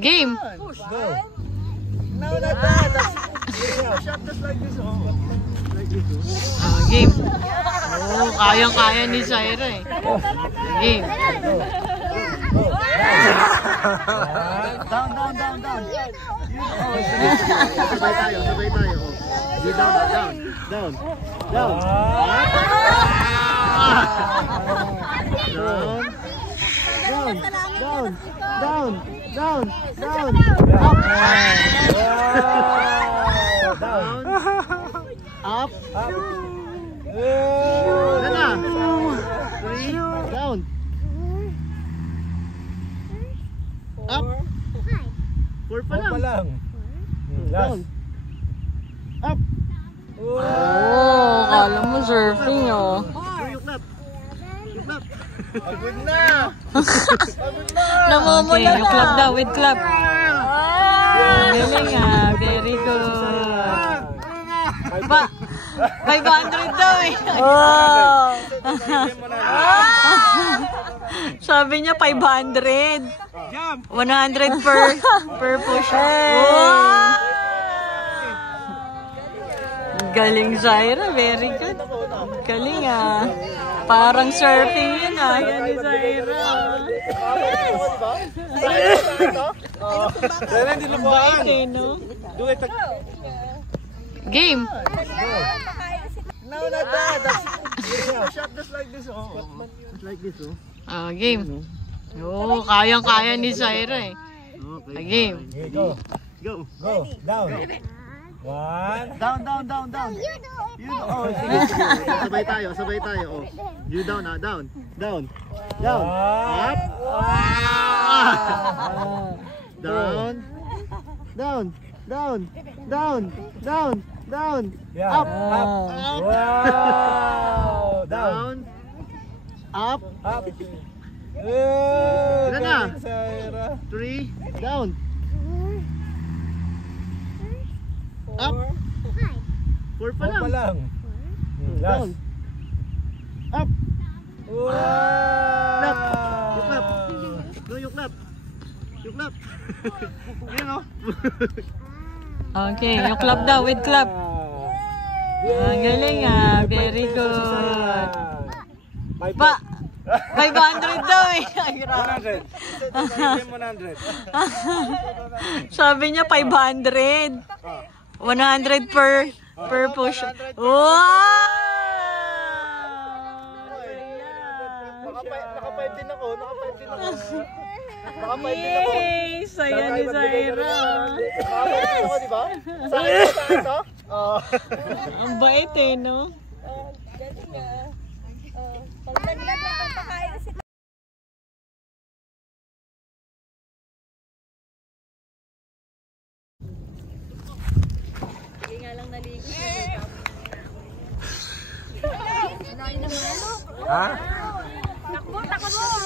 Game. Go. No, not that. Shot just like this. Like this. Game. Oh, kayang-kaya ni Zaira eh. Game. Down. Sabay tayo. You down. Up. Down. Up. 4 pa lang. Down. Up. Oh, kala mo surfing oh. Yuklap. Agad na. Okay, yung clap daw with clap. Galing ah, very good. 500 daw eh. Sabi niya 500. 100 per push. Galing Zaira, very good. Galing ah. Parang surfing yun ah, yan ni Zaira. Zaira, hindi lubuhan. Do it. Game. No, not that. Shot just like this. Just like this. Game. Oh, kayang-kaya ni Zaira eh. Game. Go. Down. 1. Down. You do. Sabay tayo. You down. Down. Up. Down. Up. Wow. Down. Up. Ilan na? 3. Down. Up. 4 pa lang. Down. Up. Wow. Yuklap. No, yuklap. Yan o. Okay, yung clap daw with clap. Galing ah, very good. 500 daw eh. 100. Sabi niya 500. 100 per push. Wow! Naka-5 din ako. Yay! Saya ni Zaira. Naka-5 ako, diba? Sa ito? Ang bait eh, no? Galing ah. Pagdagdag lang pagpakain na si hindi nga lang naligo. Ha? Takbo!